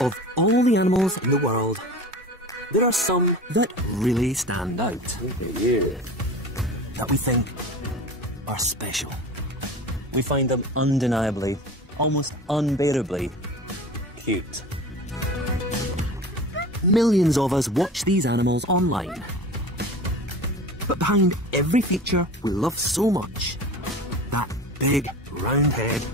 Of all the animals in the world, there are some that really stand out. That we think are special. We find them undeniably, almost unbearably cute. Millions of us watch these animals online. But behind every feature we love so much, that big round head,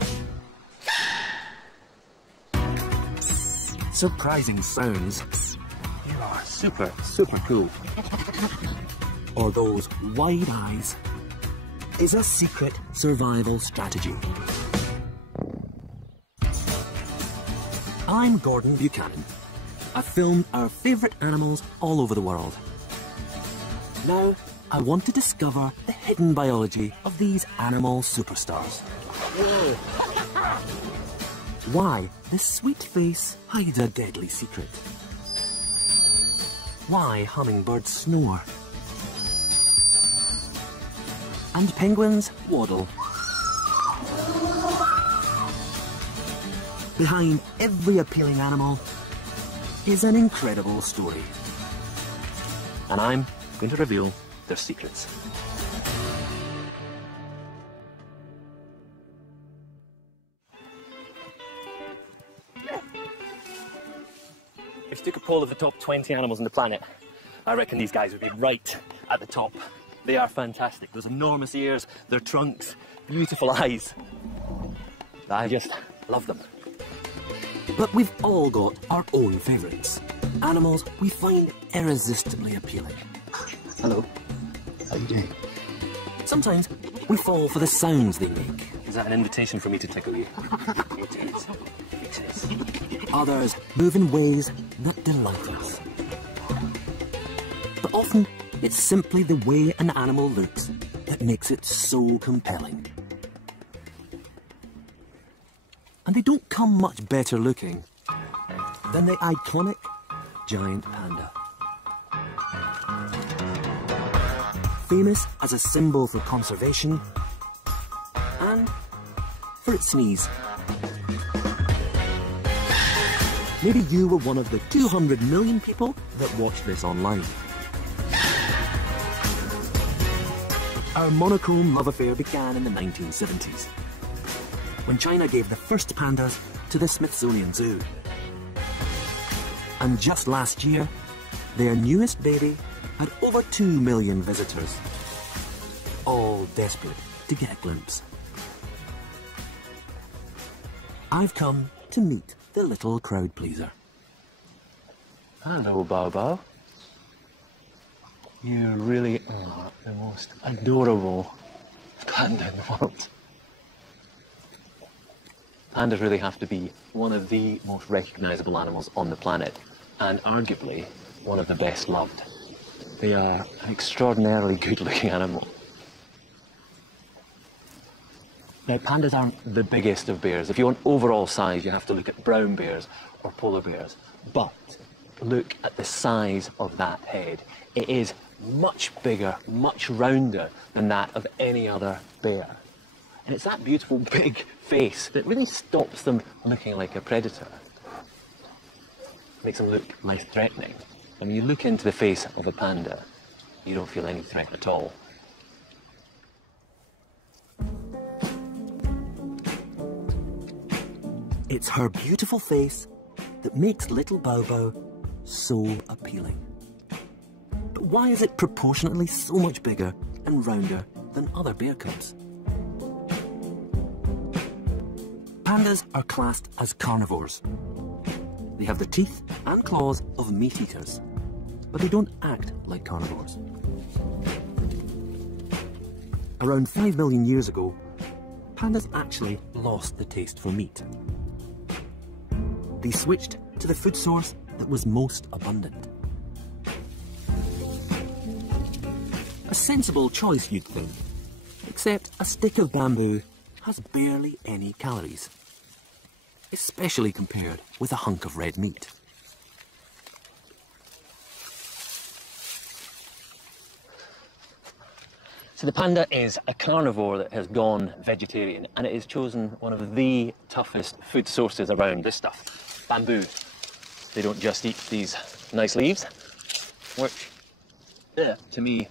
surprising sounds, you are super cool, or those wide eyes, is a secret survival strategy. I'm Gordon Buchanan. I've filmed our favourite animals all over the world. Now, I want to discover the hidden biology of these animal superstars. Why this sweet face hides a deadly secret. Why hummingbirds snore. And penguins waddle. Behind every appealing animal is an incredible story. And I'm going to reveal their secrets. If you took a poll of the top 20 animals on the planet, I reckon these guys would be right at the top. They are fantastic. Those enormous ears, their trunks, beautiful eyes. I just love them. But we've all got our own favourites. Animals we find irresistibly appealing. Hello. How are you doing? Sometimes we fall for the sounds they make. Is that an invitation for me to tickle you? It is. It is. Others move in ways that delight us. But often, it's simply the way an animal looks that makes it so compelling. And they don't come much better looking than the iconic giant panda. Famous as a symbol for conservation and for its sneeze. Maybe you were one of the 200 million people that watched this online. Our monochrome love affair began in the 1970s, when China gave the first pandas to the Smithsonian Zoo. And just last year, their newest baby had over 2 million visitors, all desperate to get a glimpse. I've come to meet the little crowd pleaser. Hello, Bobo. You really are the most adorable panda in the world. Pandas really have to be one of the most recognisable animals on the planet, and arguably one of the best loved. They are an extraordinarily good-looking animal. Now, pandas aren't the biggest of bears. If you want overall size, you have to look at brown bears or polar bears. But look at the size of that head. It is much bigger, much rounder than that of any other bear. And it's that beautiful big face that really stops them looking like a predator. Makes them look less threatening. And when you look into the face of a panda, you don't feel any threat at all. It's her beautiful face that makes little Bobo so appealing. But why is it proportionately so much bigger and rounder than other bear cubs? Pandas are classed as carnivores. They have the teeth and claws of meat eaters, but they don't act like carnivores. Around 5 million years ago, pandas actually lost the taste for meat. They switched to the food source that was most abundant. A sensible choice, you'd think, except a stick of bamboo has barely any calories, especially compared with a hunk of red meat. So the panda is a carnivore that has gone vegetarian, and it has chosen one of the toughest food sources around. This stuff, bamboo. They don't just eat these nice leaves, which, to me,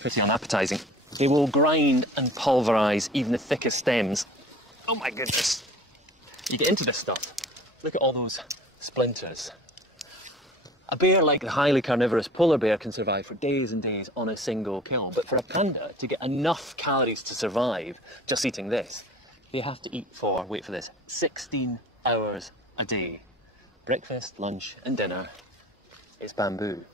pretty unappetizing. They will grind and pulverize even the thickest stems. Oh my goodness. You get into this stuff, look at all those splinters. A bear like the highly carnivorous polar bear can survive for days and days on a single kill, but for a panda to get enough calories to survive just eating this, they have to eat for, wait for this, 16 hours a day. Breakfast, lunch and dinner is bamboo.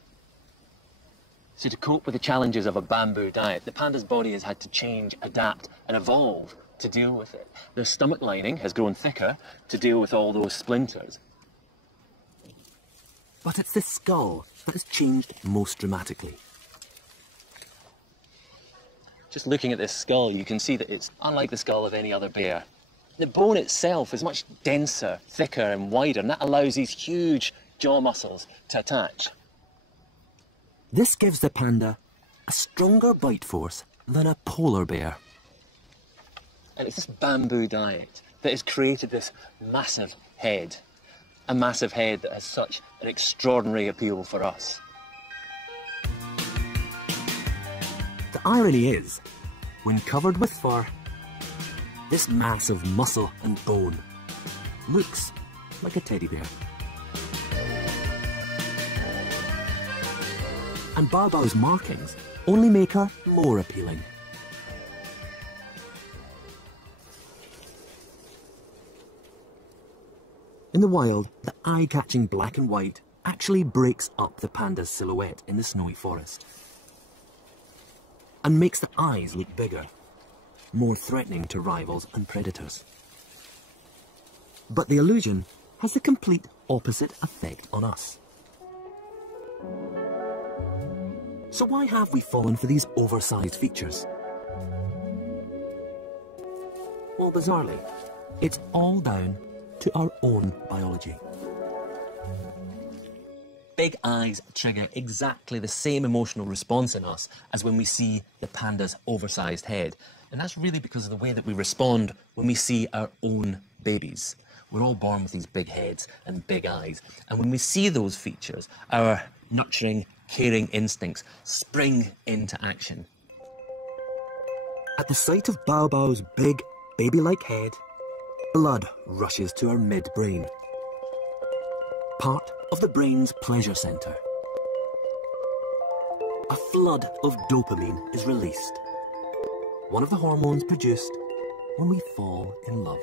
So to cope with the challenges of a bamboo diet, the panda's body has had to change, adapt and evolve to deal with it. Their stomach lining has grown thicker to deal with all those splinters. But it's the skull that has changed most dramatically. Just looking at this skull, you can see that it's unlike the skull of any other bear. The bone itself is much denser, thicker and wider, and that allows these huge jaw muscles to attach. This gives the panda a stronger bite force than a polar bear. And it's this bamboo diet that has created this massive head. A massive head that has such an extraordinary appeal for us. The irony is, when covered with fur, this mass of muscle and bone looks like a teddy bear. And Bao Bao's markings only make her more appealing. In the wild, the eye-catching black and white actually breaks up the panda's silhouette in the snowy forest and makes the eyes look bigger, more threatening to rivals and predators. But the illusion has the complete opposite effect on us. So why have we fallen for these oversized features? Well, bizarrely, it's all down to our own biology. Big eyes trigger exactly the same emotional response in us as when we see the panda's oversized head. And that's really because of the way that we respond when we see our own babies. We're all born with these big heads and big eyes. And when we see those features, our nurturing, caring instincts spring into action. At the sight of Bao Bao's big, baby-like head, blood rushes to our midbrain, part of the brain's pleasure centre. A flood of dopamine is released, one of the hormones produced when we fall in love.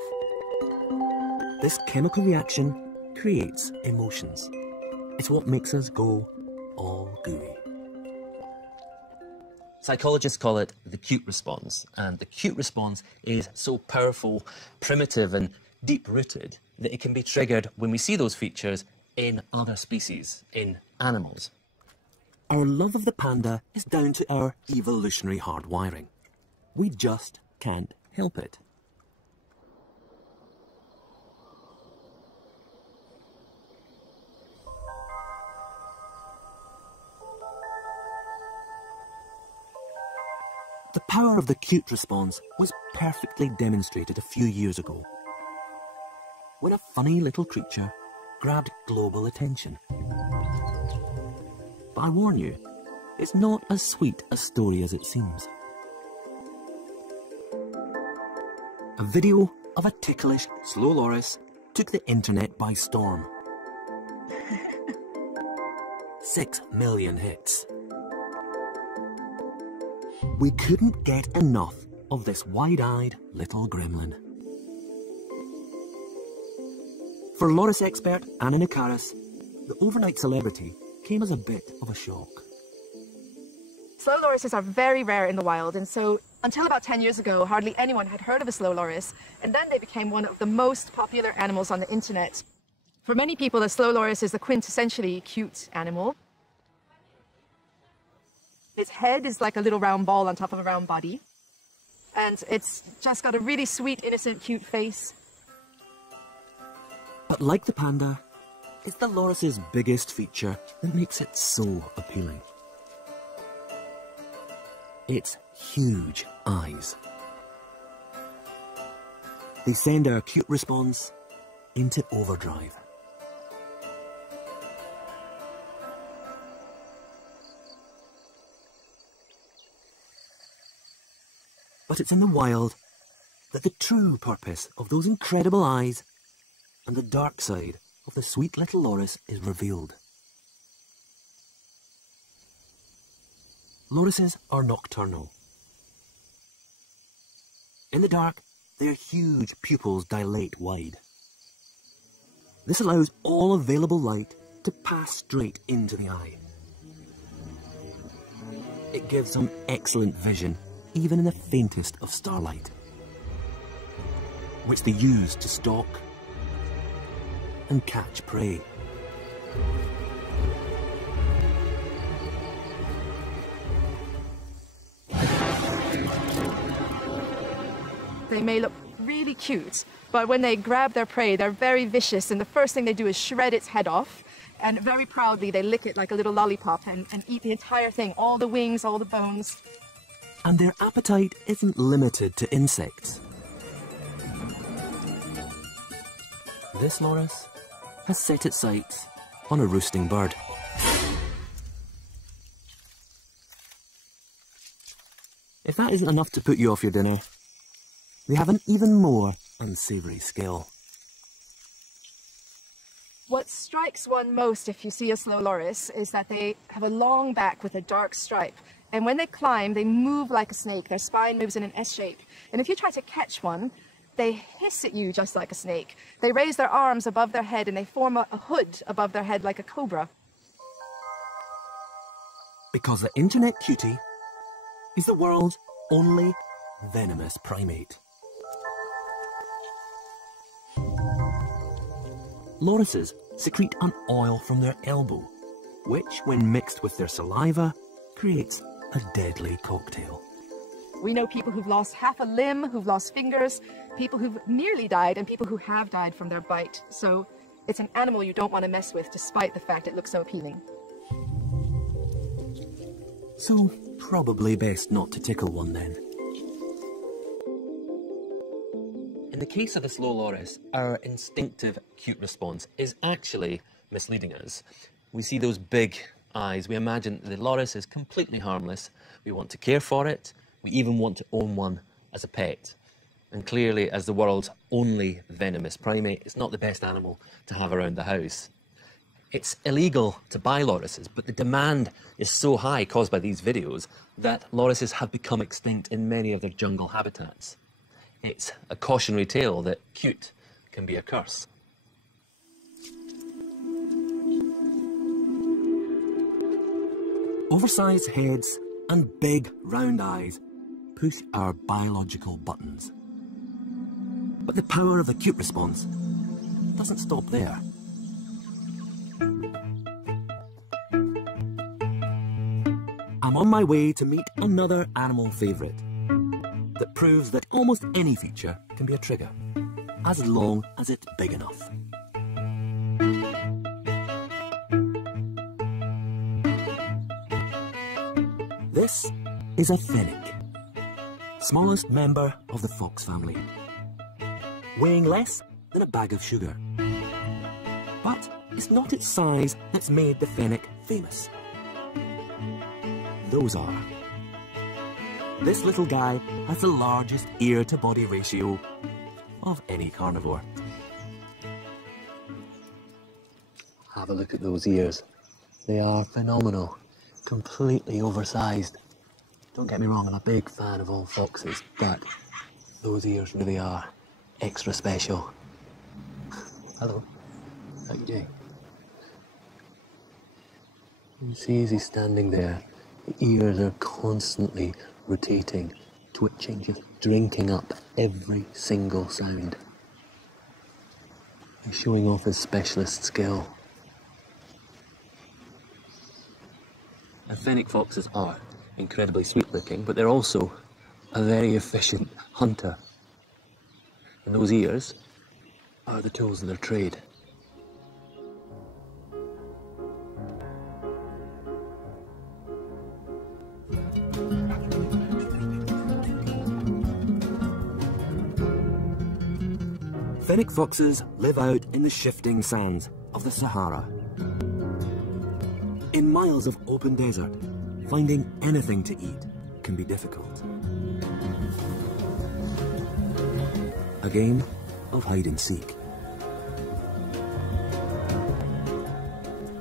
This chemical reaction creates emotions. It's what makes us go all gooey. Psychologists call it the cute response, and the cute response is so powerful, primitive and deep-rooted that it can be triggered when we see those features in other species, in animals. Our love of the panda is down to our evolutionary hardwiring. We just can't help it. The power of the cute response was perfectly demonstrated a few years ago, when a funny little creature grabbed global attention. But I warn you, it's not as sweet a story as it seems. A video of a ticklish slow loris took the internet by storm. 6 million hits. We couldn't get enough of this wide-eyed little gremlin. For loris expert Anna Nikaris, the overnight celebrity came as a bit of a shock. Slow lorises are very rare in the wild, and so until about 10 years ago, hardly anyone had heard of a slow loris, and then they became one of the most popular animals on the internet. For many people, the slow loris is the quintessentially cute animal. Its head is like a little round ball on top of a round body, and it's just got a really sweet, innocent, cute face. But like the panda, it's the loris's biggest feature that makes it so appealing. Its huge eyes. They send our acute response into overdrive. But it's in the wild that the true purpose of those incredible eyes and the dark side of the sweet little loris is revealed. Lorises are nocturnal. In the dark, their huge pupils dilate wide. This allows all available light to pass straight into the eye. It gives them excellent vision, even in the faintest of starlight, which they use to stalk and catch prey. They may look really cute, but when they grab their prey, they're very vicious, and the first thing they do is shred its head off, and very proudly they lick it like a little lollipop and eat the entire thing, all the wings, all the bones. And their appetite isn't limited to insects. This loris has set its sights on a roosting bird. If that isn't enough to put you off your dinner, they have an even more unsavoury skill. What strikes one most if you see a slow loris is that they have a long back with a dark stripe. And when they climb, they move like a snake. Their spine moves in an S shape. And if you try to catch one, they hiss at you just like a snake. They raise their arms above their head and they form a hood above their head like a cobra. Because the internet cutie is the world's only venomous primate. Lorises secrete an oil from their elbow, which, when mixed with their saliva, creates a deadly cocktail. We know people who've lost half a limb, who've lost fingers, people who've nearly died, and people who have died from their bite. So it's an animal you don't want to mess with, despite the fact it looks so appealing. So probably best not to tickle one then. In the case of the slow loris, our instinctive acute response is actually misleading us. We see those big eyes, we imagine the loris is completely harmless, we want to care for it, we even want to own one as a pet. And clearly, as the world's only venomous primate, it's not the best animal to have around the house. It's illegal to buy lorises, but the demand is so high caused by these videos that lorises have become extinct in many of their jungle habitats. It's a cautionary tale that cute can be a curse. Oversized heads and big round eyes push our biological buttons. But the power of the acute response doesn't stop there. I'm on my way to meet another animal favourite that proves that almost any feature can be a trigger, as long as it's big enough. This is a fennec, smallest member of the fox family, weighing less than a bag of sugar. But it's not its size that's made the fennec famous. Those are. This little guy has the largest ear-to-body ratio of any carnivore. Have a look at those ears. They are phenomenal, completely oversized. Don't get me wrong, I'm a big fan of all foxes, but those ears really are extra special. Hello, how you doing? You see as he's standing there, the ears are constantly rotating, twitching, just drinking up every single sound. He's showing off his specialist skill. And fennec foxes are incredibly sweet looking, but they're also a very efficient hunter. And those ears are the tools of their trade. Fennec foxes live out in the shifting sands of the Sahara. In miles of open desert, finding anything to eat can be difficult. A game of hide and seek.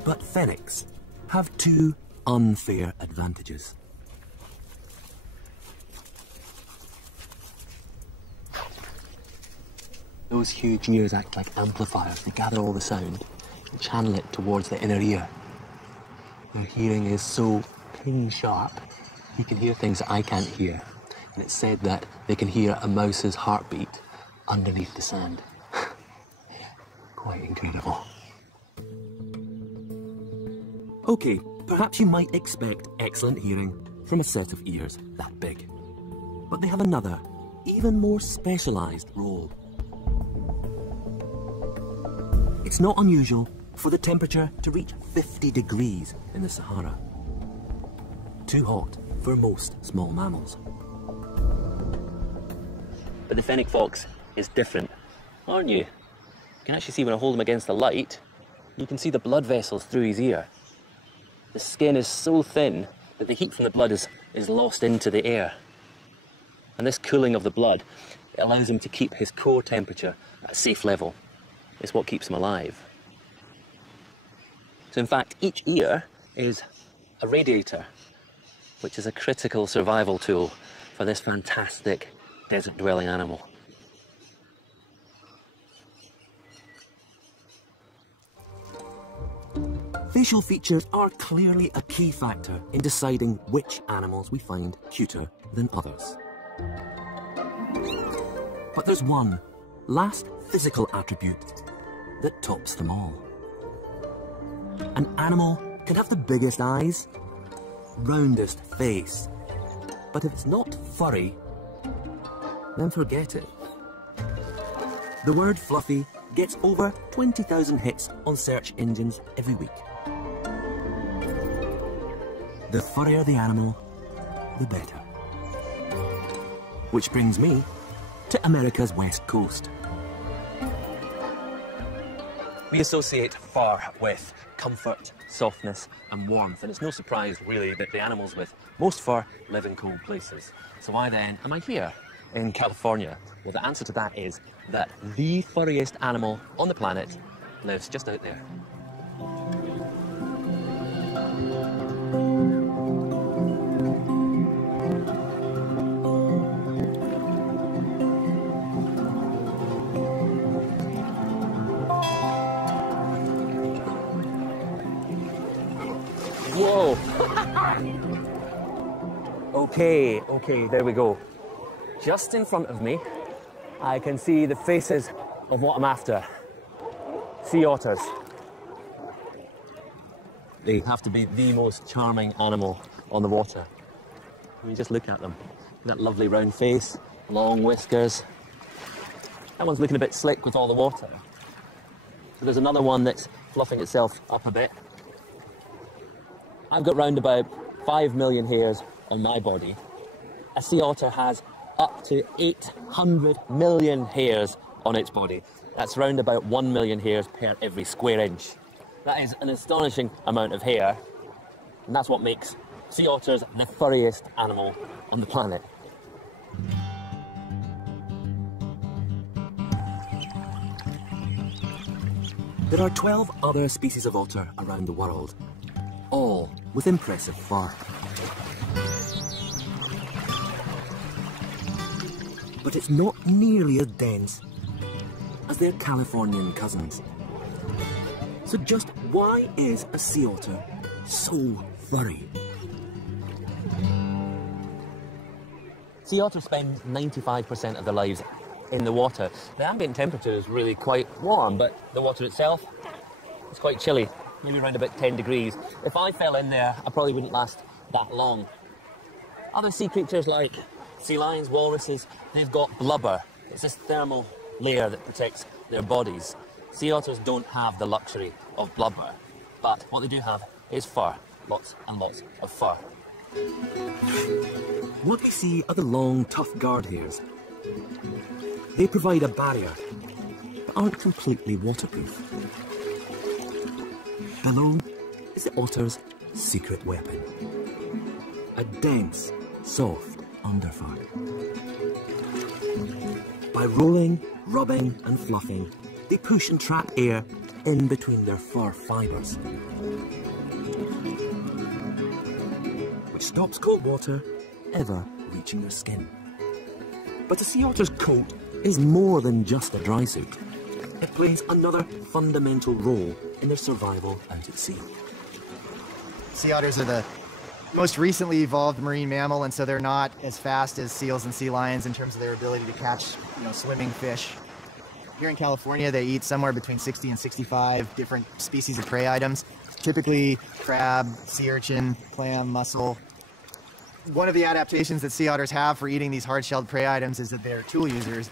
But fennecs have two unfair advantages. Those huge ears act like amplifiers. They gather all the sound and channel it towards the inner ear. Their hearing is so pin sharp, you can hear things that I can't hear. And it's said that they can hear a mouse's heartbeat underneath the sand. Quite incredible. Okay, perhaps you might expect excellent hearing from a set of ears that big. But they have another, even more specialised role. It's not unusual for the temperature to reach 50 degrees in the Sahara. Too hot for most small mammals. But the fennec fox is different, aren't you? You can actually see when I hold him against the light, you can see the blood vessels through his ear. The skin is so thin that the heat from the blood is lost into the air. And this cooling of the blood, it allows him to keep his core temperature at a safe level. It's what keeps him alive. So in fact, each ear is a radiator, which is a critical survival tool for this fantastic desert-dwelling animal. Facial features are clearly a key factor in deciding which animals we find cuter than others. But there's one last physical attribute that tops them all. An animal can have the biggest eyes, roundest face, but if it's not furry, then forget it. The word fluffy gets over 20,000 hits on search engines every week. The furrier the animal, the better. Which brings me to America's west coast. We associate fur with comfort, softness and warmth, and it's no surprise really that the animals with most fur live in cold places. So why then am I here in California? Well, the answer to that is that the furriest animal on the planet lives just out there. Whoa! Okay, there we go. Just in front of me, I can see the faces of what I'm after. Sea otters. They have to be the most charming animal on the water. When you just look at them. That lovely round face, long whiskers. That one's looking a bit slick with all the water. So there's another one that's fluffing itself up a bit. I've got round about 5 million hairs on my body. A sea otter has up to 800 million hairs on its body. That's round about 1 million hairs per every square inch. That is an astonishing amount of hair, and that's what makes sea otters the furriest animal on the planet. There are 12 other species of otter around the world, all with impressive fur. But it's not nearly as dense as their Californian cousins. So just why is a sea otter so furry? Sea otters spend 95% of their lives in the water. The ambient temperature is really quite warm, but the water itself is quite chilly, maybe around about 10 degrees. If I fell in there, I probably wouldn't last that long. Other sea creatures like sea lions, walruses, they've got blubber. It's this thermal layer that protects their bodies. Sea otters don't have the luxury of blubber, but what they do have is fur. Lots and lots of fur. What we see are the long, tough guard hairs. They provide a barrier, aren't completely waterproof. Below is the otter's secret weapon. A dense, soft underfur. By rolling, rubbing and fluffing, they push and trap air in between their fur fibres, which stops cold water ever reaching their skin. But a sea otter's coat is more than just a dry suit. It plays another fundamental role in their survival out at sea. Sea otters are the most recently evolved marine mammal, and so they're not as fast as seals and sea lions in terms of their ability to catch, swimming fish. Here in California, they eat somewhere between 60 and 65 different species of prey items, typically crab, sea urchin, clam, mussel. One of the adaptations that sea otters have for eating these hard-shelled prey items is that they're tool users.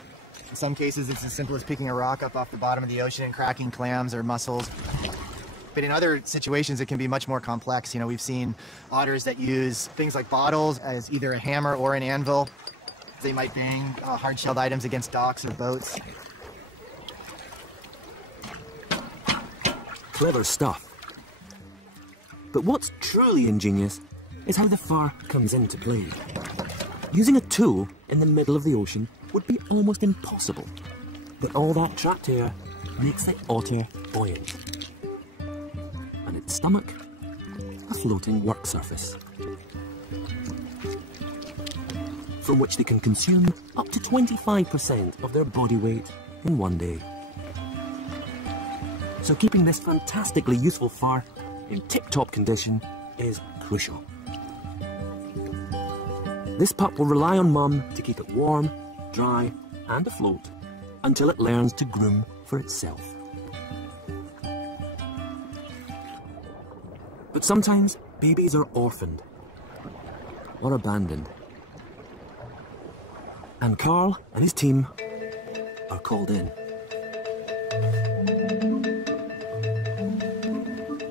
In some cases, it's as simple as picking a rock up off the bottom of the ocean and cracking clams or mussels. But in other situations, it can be much more complex. We've seen otters that use things like bottles as either a hammer or an anvil. They might bang hard-shelled items against docks or boats. Clever stuff. But what's truly ingenious is how the fur comes into play. Using a tool in the middle of the ocean would be almost impossible. But all that trapped air makes the otter buoyant. And its stomach, a floating work surface, from which they can consume up to 25% of their body weight in one day. So keeping this fantastically useful fur in tip-top condition is crucial. This pup will rely on mum to keep it warm, dry and afloat until it learns to groom for itself. But sometimes babies are orphaned or abandoned. And Carl and his team are called in.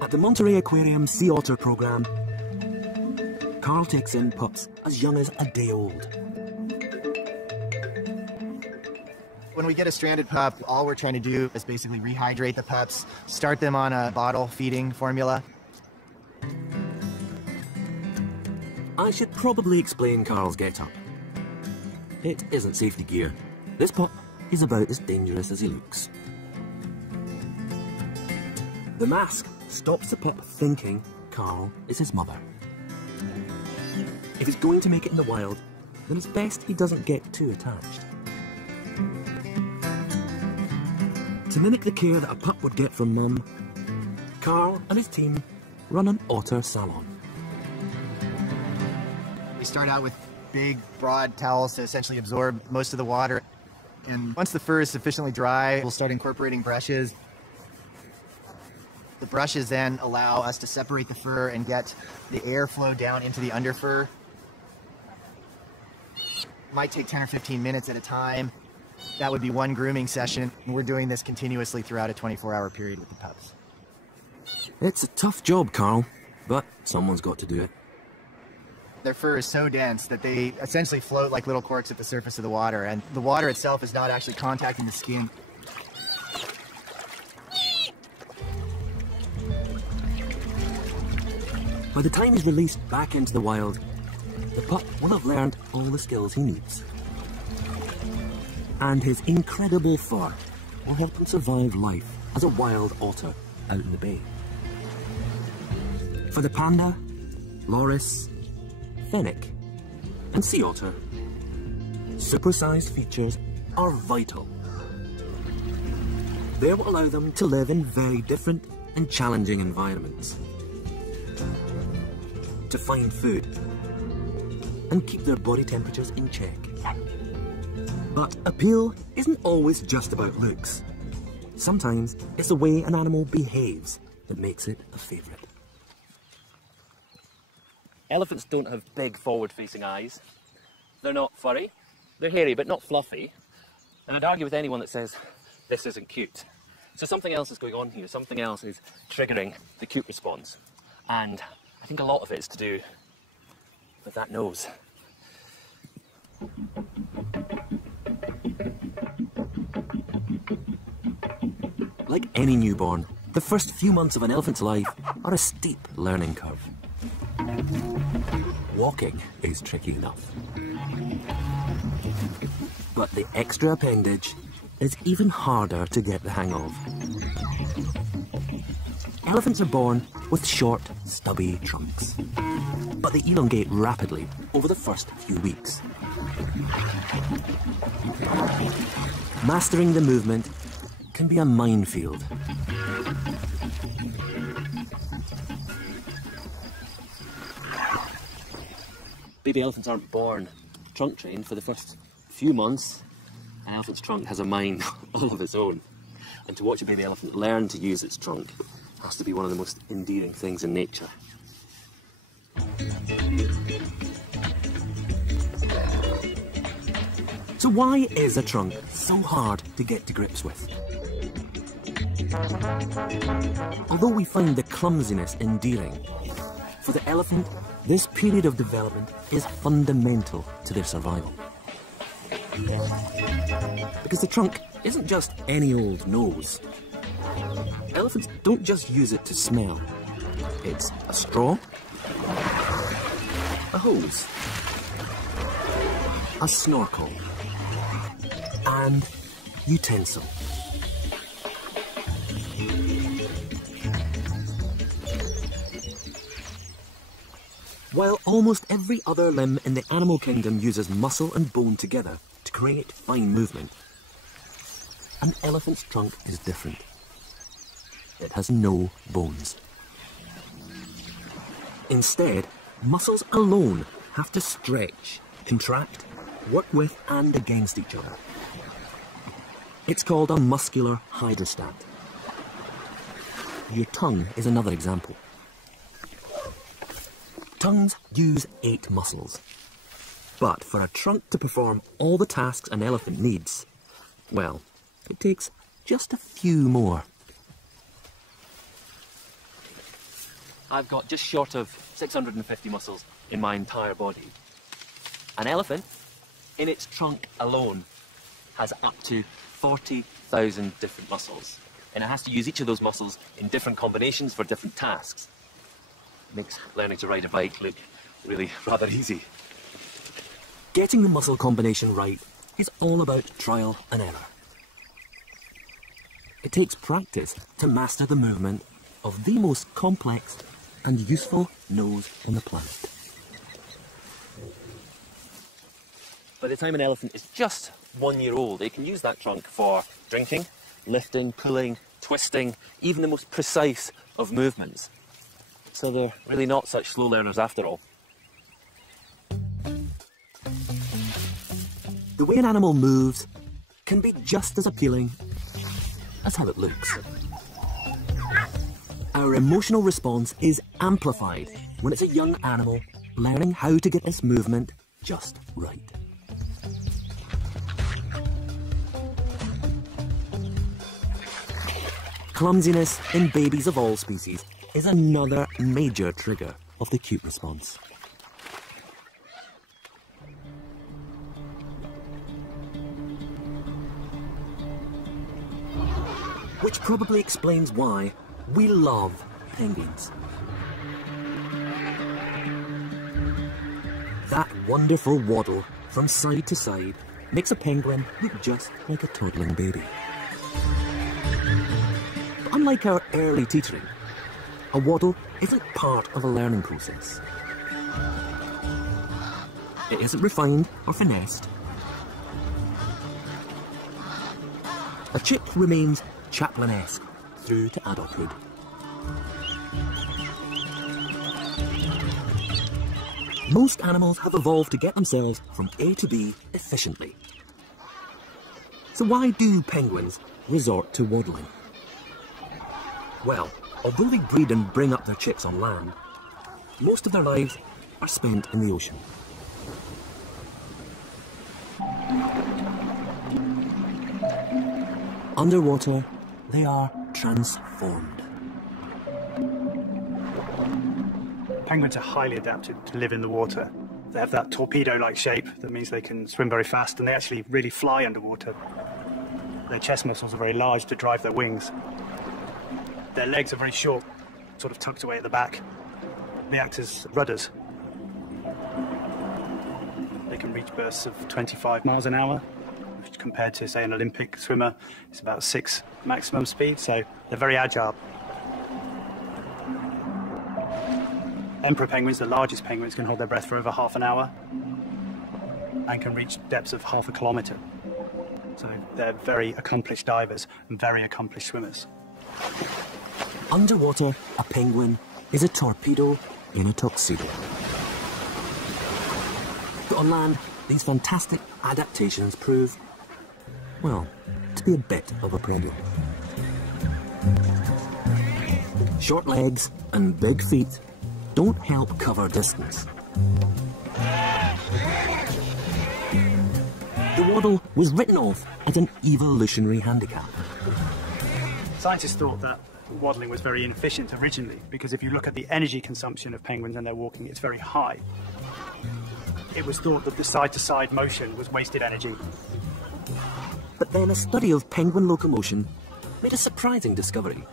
At the Monterey Aquarium Sea Otter Programme, Carl takes in pups as young as a day old. When we get a stranded pup, all we're trying to do is basically rehydrate the pups, start them on a bottle feeding formula. I should probably explain Carl's get-up. It isn't safety gear. This pup is about as dangerous as he looks. The mask stops the pup thinking Carl is his mother. If he's going to make it in the wild, then it's best he doesn't get too attached. To mimic the care that a pup would get from mum, Carl and his team run an otter salon. We start out with big, broad towels to essentially absorb most of the water. And once the fur is sufficiently dry, we'll start incorporating brushes. The brushes then allow us to separate the fur and get the airflow down into the underfur. Might take 10 or 15 minutes at a time. That would be one grooming session, and we're doing this continuously throughout a 24-hour period with the pups. It's a tough job, Carl, but someone's got to do it. Their fur is so dense that they essentially float like little corks at the surface of the water, and the water itself is not actually contacting the skin. By the time he's released back into the wild, the pup will have learned all the skills he needs. And his incredible fur will help him survive life as a wild otter out in the bay. For the panda, loris, fennec and sea otter, supersized features are vital. They will allow them to live in very different and challenging environments, to find food and keep their body temperatures in check. But appeal isn't always just about looks. Sometimes it's the way an animal behaves that makes it a favourite. Elephants don't have big forward-facing eyes. They're not furry. They're hairy but not fluffy. And I'd argue with anyone that says this isn't cute. So something else is going on here. Something else is triggering the cute response. And I think a lot of it is to do with that nose. Like any newborn, the first few months of an elephant's life are a steep learning curve. Walking is tricky enough. But the extra appendage is even harder to get the hang of. Elephants are born with short, stubby trunks, but they elongate rapidly over the first few weeks. Mastering the movement can be a minefield. Baby elephants aren't born trunk trained for the first few months. An elephant's trunk has a mind all of its own. And to watch a baby elephant learn to use its trunk has to be one of the most endearing things in nature. So why is a trunk so hard to get to grips with? Although we find the clumsiness endearing, for the elephant, this period of development is fundamental to their survival. Because the trunk isn't just any old nose. Elephants don't just use it to smell. It's a straw, a hose, a snorkel, and utensil. While almost every other limb in the animal kingdom uses muscle and bone together to create fine movement, an elephant's trunk is different. It has no bones. Instead, muscles alone have to stretch, contract, work with and against each other. It's called a muscular hydrostat. Your tongue is another example. Tongues use 8 muscles. But for a trunk to perform all the tasks an elephant needs, well, it takes just a few more. I've got just short of 650 muscles in my entire body. An elephant, in its trunk alone, has up to 40,000 different muscles. And it has to use each of those muscles in different combinations for different tasks. Makes learning to ride a bike look really rather easy. Getting the muscle combination right is all about trial and error. It takes practice to master the movement of the most complex and useful nose on the planet. By the time an elephant is just 1 year old, they can use that trunk for drinking, lifting, pulling, twisting, even the most precise of movements. So they're really not such slow learners after all. The way an animal moves can be just as appealing as how it looks. Our emotional response is amplified when it's a young animal learning how to get this movement just right. Clumsiness in babies of all species is another major trigger of the cute response. Which probably explains why we love penguins. That wonderful waddle from side to side makes a penguin look just like a toddling baby. But unlike our early teetering, a waddle isn't part of a learning process. It isn't refined or finessed. A chip remains Chaplin-esque through to adulthood. Most animals have evolved to get themselves from A to B efficiently. So why do penguins resort to waddling? Well, although they breed and bring up their chicks on land, most of their lives are spent in the ocean. Underwater, they are transformed. Penguins are highly adapted to live in the water. They have that torpedo-like shape that means they can swim very fast, and they actually really fly underwater. Their chest muscles are very large to drive their wings. Their legs are very short, sort of tucked away at the back. They act as rudders. They can reach bursts of 25 miles an hour, which compared to, say, an Olympic swimmer, is about 6 maximum speed, so they're very agile. Emperor penguins, the largest penguins, can hold their breath for over half an hour and can reach depths of half a kilometre. So they're very accomplished divers and very accomplished swimmers. Underwater, a penguin is a torpedo in a tuxedo. But on land, these fantastic adaptations prove, well, to be a bit of a problem. Short legs and big feet don't help cover distance. The waddle was written off as an evolutionary handicap. Scientists thought that waddling was very inefficient originally, because if you look at the energy consumption of penguins when they're walking, it's very high. It was thought that the side-to-side motion was wasted energy. But then a study of penguin locomotion made a surprising discovery.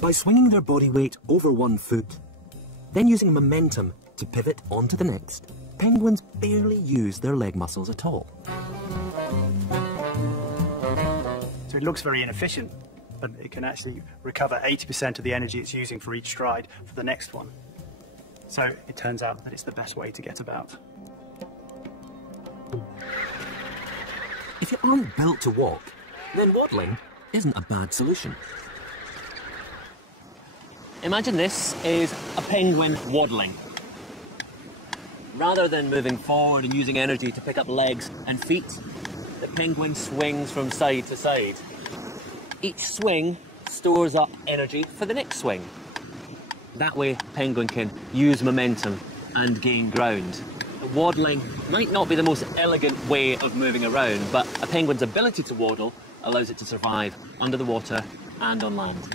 By swinging their body weight over one foot, then using momentum to pivot onto the next, penguins barely use their leg muscles at all. So it looks very inefficient, but it can actually recover 80% of the energy it's using for each stride for the next one. So it turns out that it's the best way to get about. If you aren't built to walk, then waddling isn't a bad solution. Imagine this is a penguin waddling. Rather than moving forward and using energy to pick up legs and feet, the penguin swings from side to side. Each swing stores up energy for the next swing. That way, penguin can use momentum and gain ground. Waddling might not be the most elegant way of moving around, but a penguin's ability to waddle allows it to survive under the water and on land.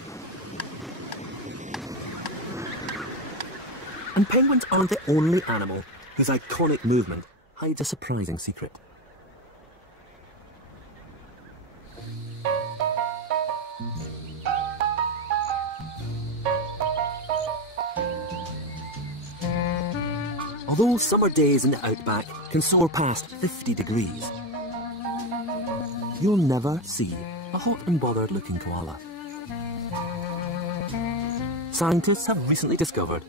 And penguins aren't the only animal whose iconic movement hides a surprising secret. Although summer days in the outback can soar past 50 degrees, you'll never see a hot and bothered looking koala. Scientists have recently discovered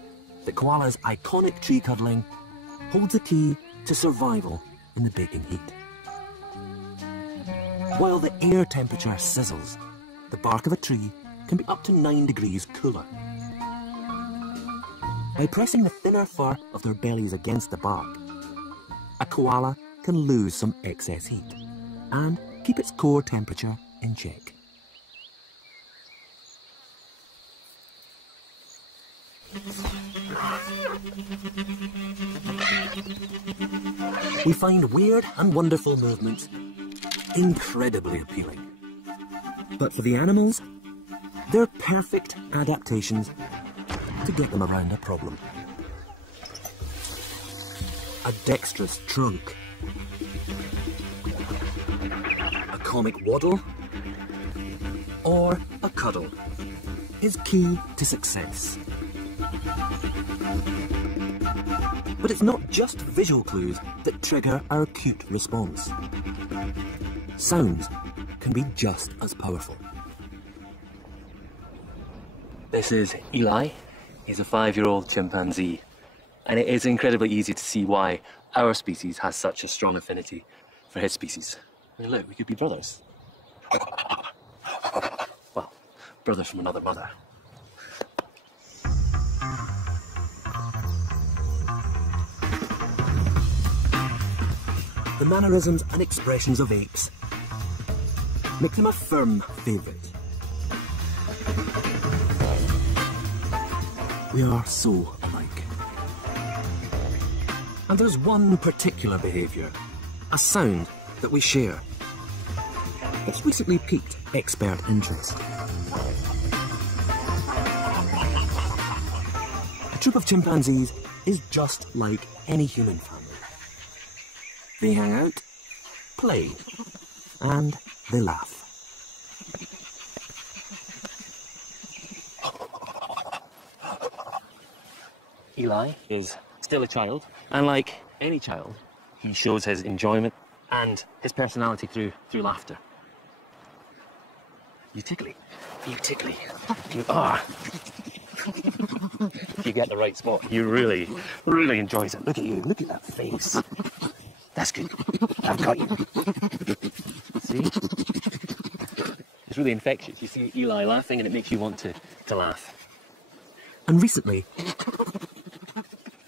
that koala's iconic tree cuddling holds the key to survival in the baking heat. While the air temperature sizzles, the bark of a tree can be up to 9 degrees cooler. By pressing the thinner fur of their bellies against the bark, a koala can lose some excess heat and keep its core temperature in check. We find weird and wonderful movements incredibly appealing. But for the animals, they're perfect adaptations to get them around a problem. A dexterous trunk, a comic waddle, or a cuddle is key to success. But it's not just visual clues that trigger our acute response. Sounds can be just as powerful. This is Eli. He's a 5-year-old chimpanzee, and it is incredibly easy to see why our species has such a strong affinity for his species. I mean, look, we could be brothers. Well, brothers from another mother. The mannerisms and expressions of apes make them a firm favourite. We are so alike. And there's one particular behaviour, a sound that we share, that's recently piqued expert interest. A troop of chimpanzees is just like any human family. They hang out, play, and they laugh. Eli is still a child, and like any child, he shows his enjoyment and his personality through laughter. You tickly. You tickly. You are. If you get the right spot, he really, really enjoys it. Look at you. Look at that face. That's good. I've got you. See? It's really infectious. You see Eli laughing and it makes you want to laugh. And recently,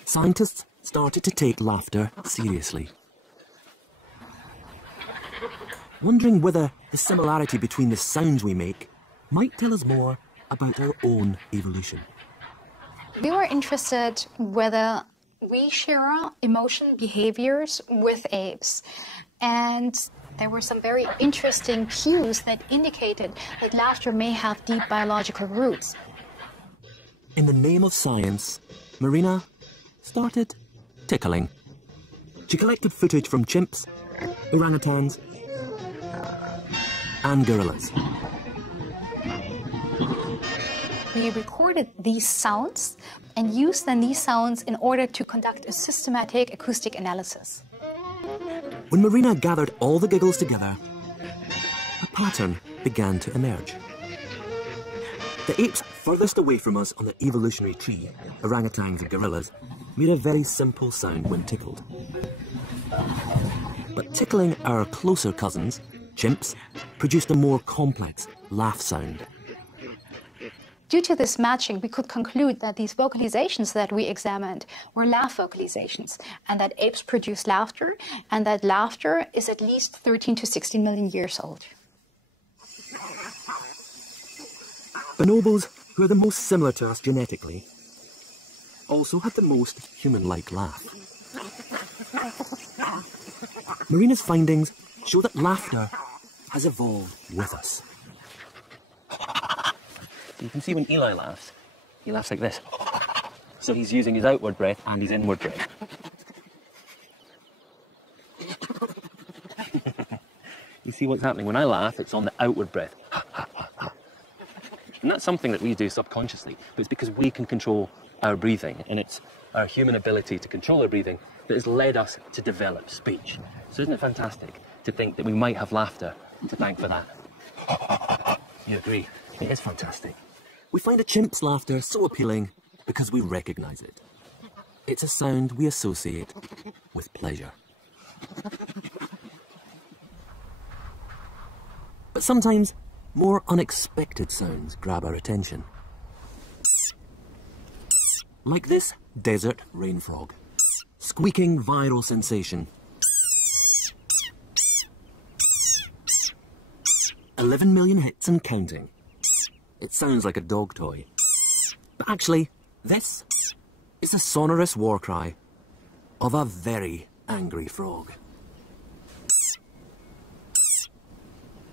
scientists started to take laughter seriously, wondering whether the similarity between the sounds we make might tell us more about our own evolution. We were interested whether we share emotion behaviors with apes, and there were some very interesting cues that indicated that laughter may have deep biological roots. In the name of science, Marina started tickling. She collected footage from chimps, orangutans, and gorillas. We recorded these sounds and used then these sounds in order to conduct a systematic acoustic analysis. When Marina gathered all the giggles together, a pattern began to emerge. The apes furthest away from us on the evolutionary tree, orangutans and gorillas, made a very simple sound when tickled. But tickling our closer cousins, chimps, produced a more complex laugh sound. Due to this matching, we could conclude that these vocalizations that we examined were laugh vocalizations, and that apes produce laughter, and that laughter is at least 13 to 16 million years old. Bonobos, who are the most similar to us genetically, also have the most human-like laugh. Marina's findings show that laughter has evolved with us. You can see when Eli laughs, he laughs like this. So he's using his outward breath and his inward breath. You see what's happening? When I laugh, it's on the outward breath. And that's something that we do subconsciously, but it's because we can control our breathing, and it's our human ability to control our breathing that has led us to develop speech. So isn't it fantastic to think that we might have laughter to thank for that? You agree? It is fantastic. We find a chimp's laughter so appealing because we recognize it. It's a sound we associate with pleasure. But sometimes more unexpected sounds grab our attention. Like this desert rain frog. Squeaking viral sensation. 11 million hits and counting. It sounds like a dog toy. But actually, this is a sonorous war cry of a very angry frog.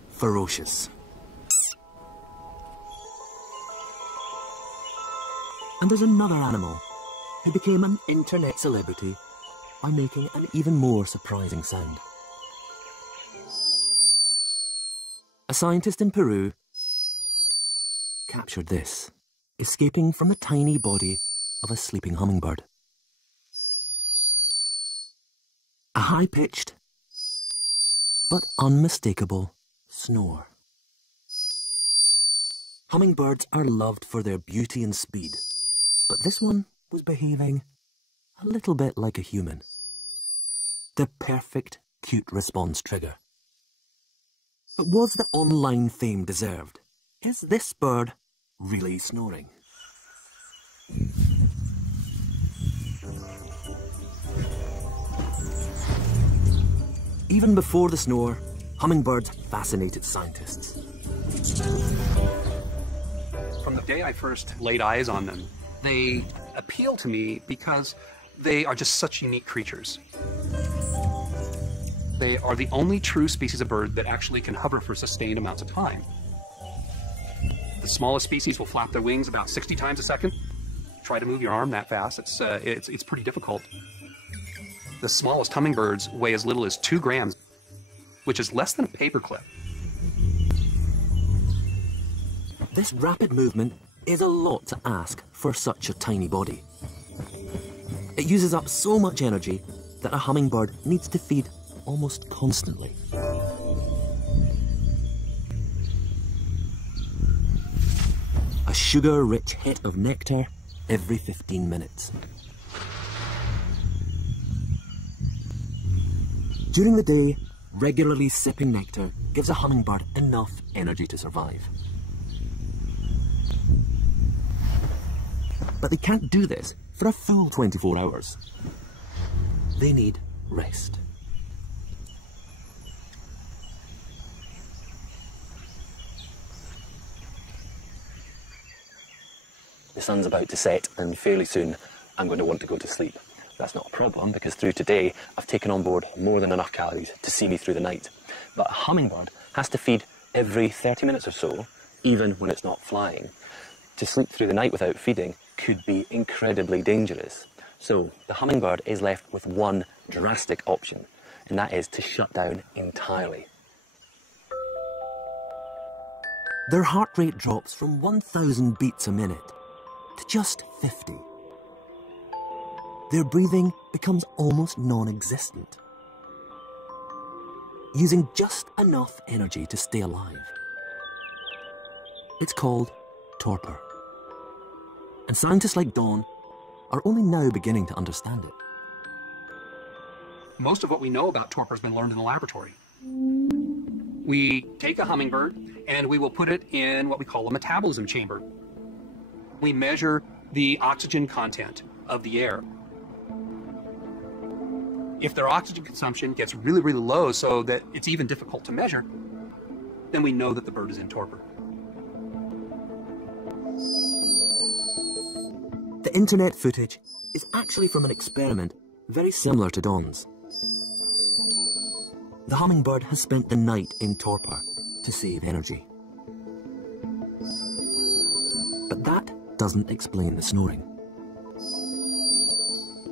Ferocious. And there's another animal who became an internet celebrity by making an even more surprising sound. A scientist in Peru captured this, escaping from the tiny body of a sleeping hummingbird. A high-pitched, but unmistakable snore. Hummingbirds are loved for their beauty and speed, but this one was behaving a little bit like a human. The perfect cute response trigger. But was the online fame deserved? Is this bird really snoring? Even before the snore, hummingbirds fascinated scientists. From the day I first laid eyes on them, they appeal to me because they are just such unique creatures. They are the only true species of bird that actually can hover for sustained amounts of time. The smallest species will flap their wings about 60 times a second. Try to move your arm that fast, it's pretty difficult. The smallest hummingbirds weigh as little as 2 grams, which is less than a paperclip. This rapid movement is a lot to ask for such a tiny body. It uses up so much energy that a hummingbird needs to feed almost constantly. A sugar-rich hit of nectar every 15 minutes. During the day, regularly sipping nectar gives a hummingbird enough energy to survive. But they can't do this for a full 24 hours. They need rest. The sun's about to set, and fairly soon I'm going to want to go to sleep. That's not a problem, because through today I've taken on board more than enough calories to see me through the night. But a hummingbird has to feed every 30 minutes or so, even when it's not flying. To sleep through the night without feeding could be incredibly dangerous. So the hummingbird is left with one drastic option, and that is to shut down entirely. Their heart rate drops from 1,000 beats a minute to just 50. Their breathing becomes almost non-existent, using just enough energy to stay alive. It's called torpor, and scientists like Dawn are only now beginning to understand it. Most of what we know about torpor has been learned in the laboratory. We take a hummingbird and we will put it in what we call a metabolism chamber. We measure the oxygen content of the air. If their oxygen consumption gets really, really low so that it's even difficult to measure, then we know that the bird is in torpor. The internet footage is actually from an experiment very similar to Dawn's. The hummingbird has spent the night in torpor to save energy. But that doesn't explain the snoring.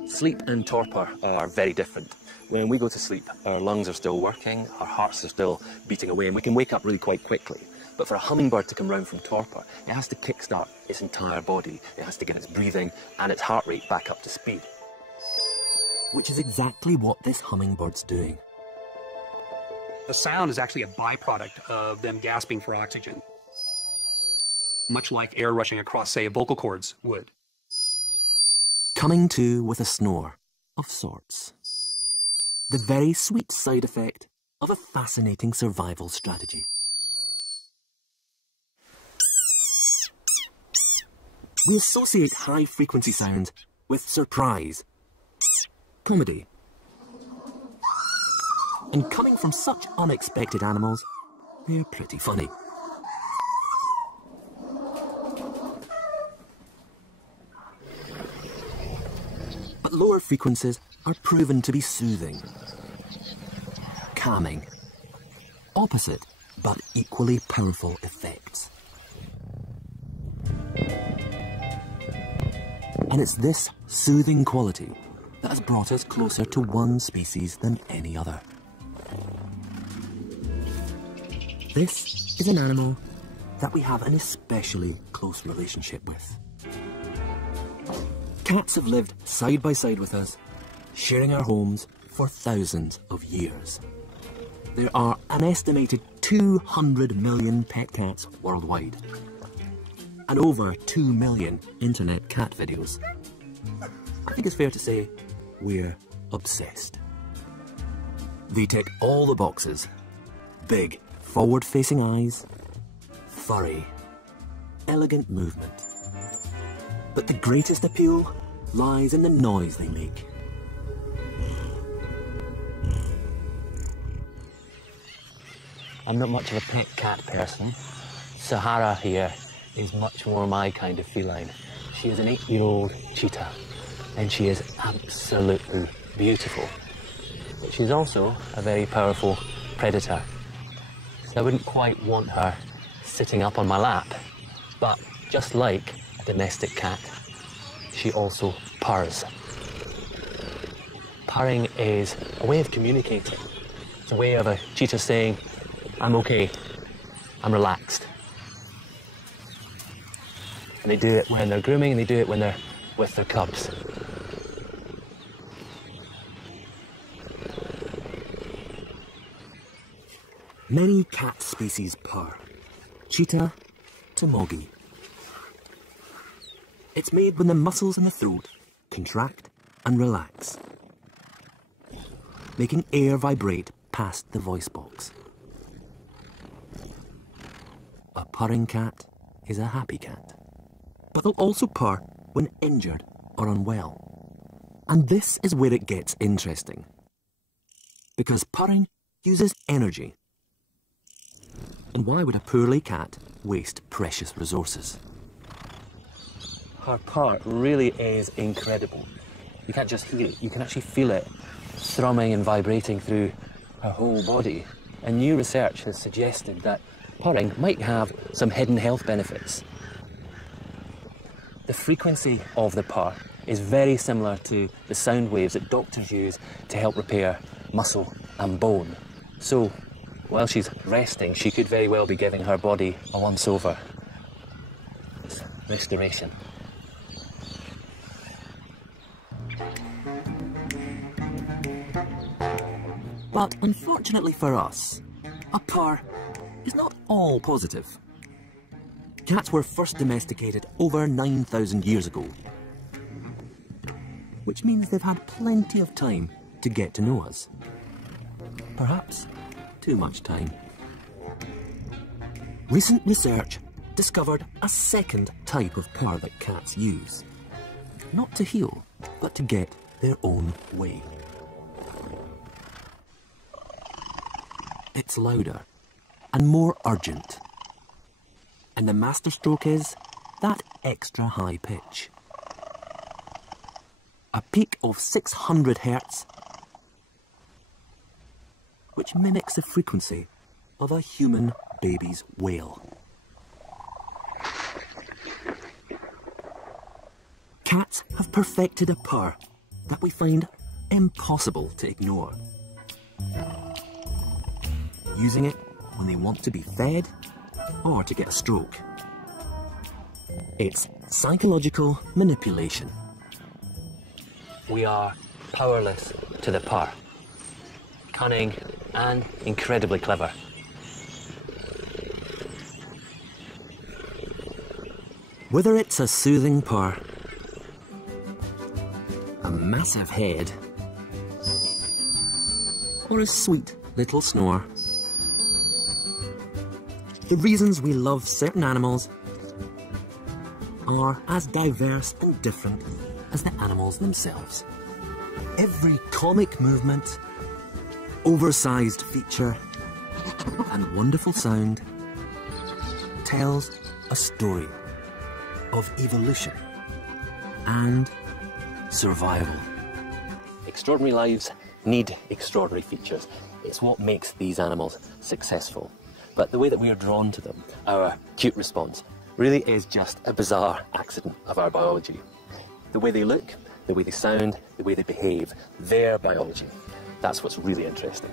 Sleep and torpor are very different. When we go to sleep, our lungs are still working, our hearts are still beating away, and we can wake up really quite quickly. But for a hummingbird to come round from torpor, it has to kickstart its entire body. It has to get its breathing and its heart rate back up to speed. Which is exactly what this hummingbird's doing. The sound is actually a byproduct of them gasping for oxygen, much like air rushing across, say, vocal cords would. Coming to with a snore of sorts. The very sweet side effect of a fascinating survival strategy. We associate high-frequency sounds with surprise, comedy. And coming from such unexpected animals, they're pretty funny. But lower frequencies are proven to be soothing, calming, opposite but equally powerful effects. And it's this soothing quality that has brought us closer to one species than any other. This is an animal that we have an especially close relationship with. Cats have lived side by side with us, sharing our homes for thousands of years. There are an estimated 200 million pet cats worldwide, and over 2 million internet cat videos. I think it's fair to say we're obsessed. They tick all the boxes. Big, forward-facing eyes, furry, elegant movement. But the greatest appeal lies in the noise they make. I'm not much of a pet cat person. Sahara here is much more my kind of feline. She is an 8-year-old cheetah, and she is absolutely beautiful. But she's also a very powerful predator. So I wouldn't quite want her sitting up on my lap, but just like a domestic cat, she also purrs. Purring is a way of communicating. It's a way of a cheetah saying, I'm okay, I'm relaxed. And they do it when they're grooming, and they do it when they're with their cubs. Many cat species purr. Cheetah to moggy. It's made when the muscles in the throat contract and relax, making air vibrate past the voice box. A purring cat is a happy cat, but they'll also purr when injured or unwell. And this is where it gets interesting, because purring uses energy. And why would a poorly cat waste precious resources? Her purr really is incredible. You can't just hear it, you can actually feel it thrumming and vibrating through her whole body. And new research has suggested that purring might have some hidden health benefits. The frequency of the purr is very similar to the sound waves that doctors use to help repair muscle and bone. So, while she's resting, she could very well be giving her body a once-over. It's restoration. But unfortunately for us, a purr is not all positive. Cats were first domesticated over 9,000 years ago, which means they've had plenty of time to get to know us. Perhaps too much time. Recent research discovered a second type of purr that cats use. Not to heal, but to get their own way. It's louder and more urgent. And the masterstroke is that extra high pitch. A peak of 600 Hz, which mimics the frequency of a human baby's wail. Cats have perfected a purr that we find impossible to ignore. Using it when they want to be fed or to get a stroke. It's psychological manipulation. We are powerless to the purr. Cunning and incredibly clever. Whether it's a soothing purr, a massive head, or a sweet little snore, the reasons we love certain animals are as diverse and different as the animals themselves. Every comic movement, oversized feature, and wonderful sound tells a story of evolution and survival. Extraordinary lives need extraordinary features. It's what makes these animals successful. But the way that we are drawn to them, our cute response, really is just a bizarre accident of our biology. The way they look, the way they sound, the way they behave, their biology. That's what's really interesting.